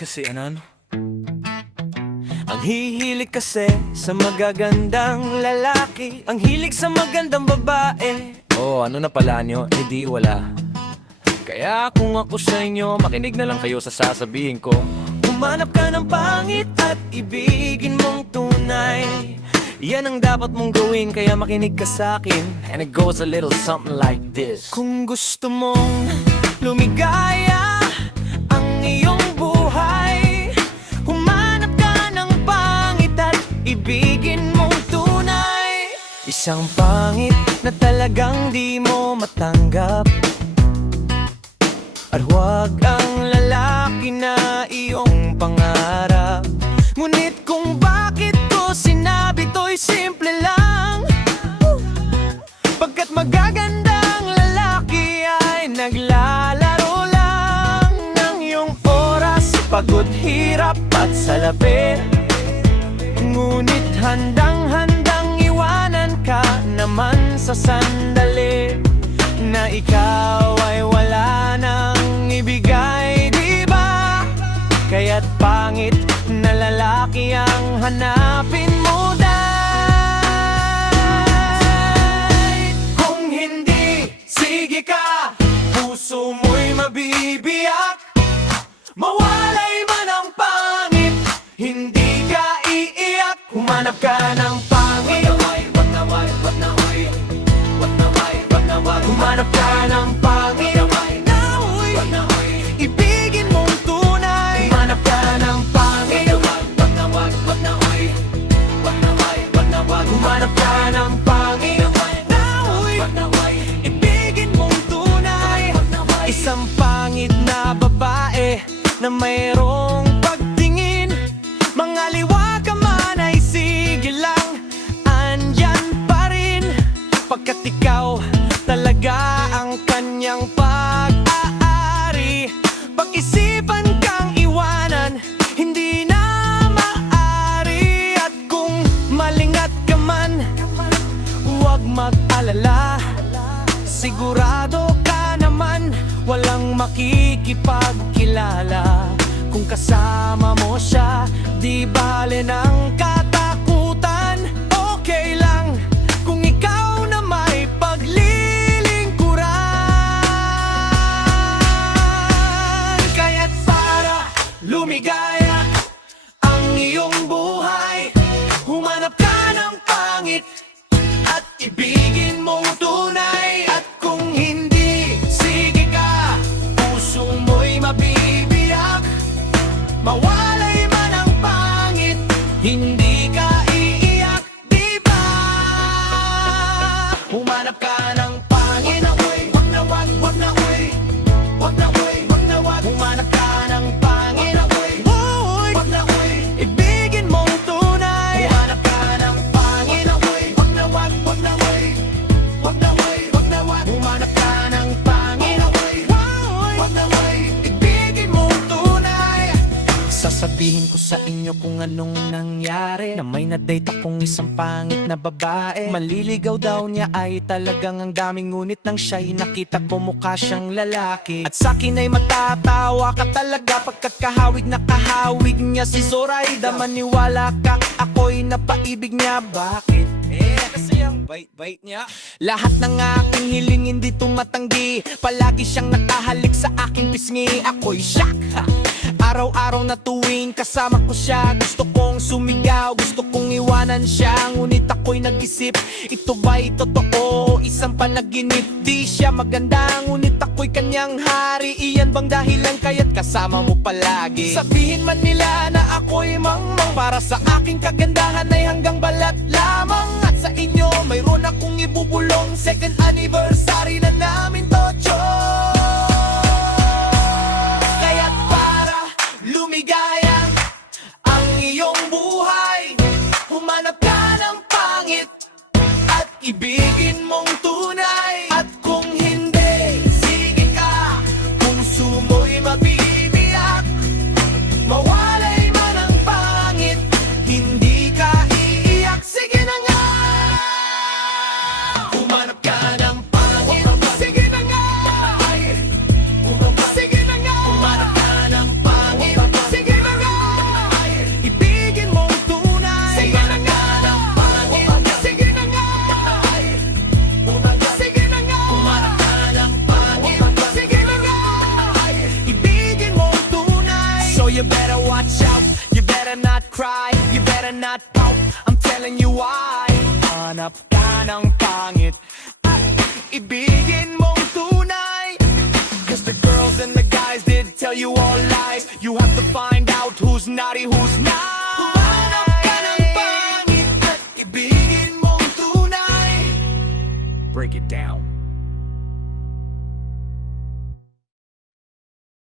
kasi ano? Ang hihilig kasi sa magagandang lalaki, ang hilig sa magandang babae. Oh, ano na pala nyo? Eh di wala. Kaya kung ako sa inyo, makinig na lang kayo sa sasabihin ko. Humanap ka ng pangit at ibigin mong tunay. Yan ang dapat mong gawin, kaya makinig ka sa'kin. And it goes a little something like this. Kung gusto mong lumigaya ang iyong buhay, humanap ka ng pangit at ibigin mong tunay. Isang pangit na talagang di mo matanggap, at huwag ang lalaki na iyong pangarap. Ngunit kung bakit ko sinabi to'y simple lang, pagkat magagandang lalaki ay naglalaro lang ng iyong oras, pagod, hirap at salapi. Ngunit handang-handang iwanan ka naman sa sandali na ikaw ay wala nang ibigay, di ba? Kaya't pangit na lalaki ang hanapin mo, day. Kung hindi, sige ka, puso mo'y mabibiyak. Mawalay man ang pangit, hindi ka iiyak. Humanap ka ng pangit. Humanap ka ng pangit na huy, ibigin mong tunay. Humanap ka ng pangit. Humanap ka ng pangit na huy, ibigin mong tunay. Isang pangit na babae na mayroong pagtingin, mga liwa ka man ay sige lang, andyan pa rin, pagkat ikaw talaga ang kanyang pag-aari. Pag-isipan kang iwanan, hindi na maaari. At kung malingat ka man, huwag mag-alala, sigurado ka naman walang makikipagkilala. Kung kasama mo siya, di bale ng katakutan. Okay lang kung ikaw na may lumigaya ang iyong buhay, humanap ka ng pangit at ibigin mong tunay. At kung hindi, sige ka, puso mo'y mabibiyak. Mawalay man ang pangit, hindi ka iiyak, di ba? Humanap ka ng pangit, wag na wag, wag na huy, wag na huy, wag na wag. Humanap ka ng pangit, sasabihin ko sa inyo kung anong nangyari, na may na-date akong isang pangit na babae. Manliligaw daw niya ay talagang ang daming, ngunit nang siya'y nakita ko mukha siyang lalaki. At sa'kin ay matatawa ka talaga, pagkat kahawig na kahawig niya si Zoraida. Maniwala kang ako'y napaibig niya. Bakit? Kasi ang bait-bait niya. Lahat ng aking hiling hindi tumatanggi, palagi siyang nakahalik sa aking pisngi. Ako'y shock, araw-araw na tuwing kasama ko siya, gusto kong sumigaw, gusto kong iwanan siya. Ngunit ako'y nag-isip, ito ba'y totoo o isang panaginip? Di siya maganda, ngunit ako'y kanyang hari. Iyan bang dahilan kaya't kasama mo palagi? Sabihin man nila na ako'y mangmang, para sa aking kagandahan ay hanggang balat lamang. At sa inyo mayroon akong ibubulong, second anniversary na namin to, lumigaya ang iyong buhay, humanap ka ng pangit at ibigin mong tunay. At kung hindi, sige ka, puso mo'y mabibiyak. Mawalay man ang pangit, hindi ka iiyak. Sige na nga, humanap ka ng pangit. Sige na nga, sige na nga, humanap ka ng pangit. Sige lie. You better not pout, I'm telling you why. Hanap ka ng pangit at ibigin mong tunay. Cause the girls and the guys did tell you all lies. You have to find out who's naughty, who's nice. Hanap ka ng pangit at ibigin mong tunay. Break it down.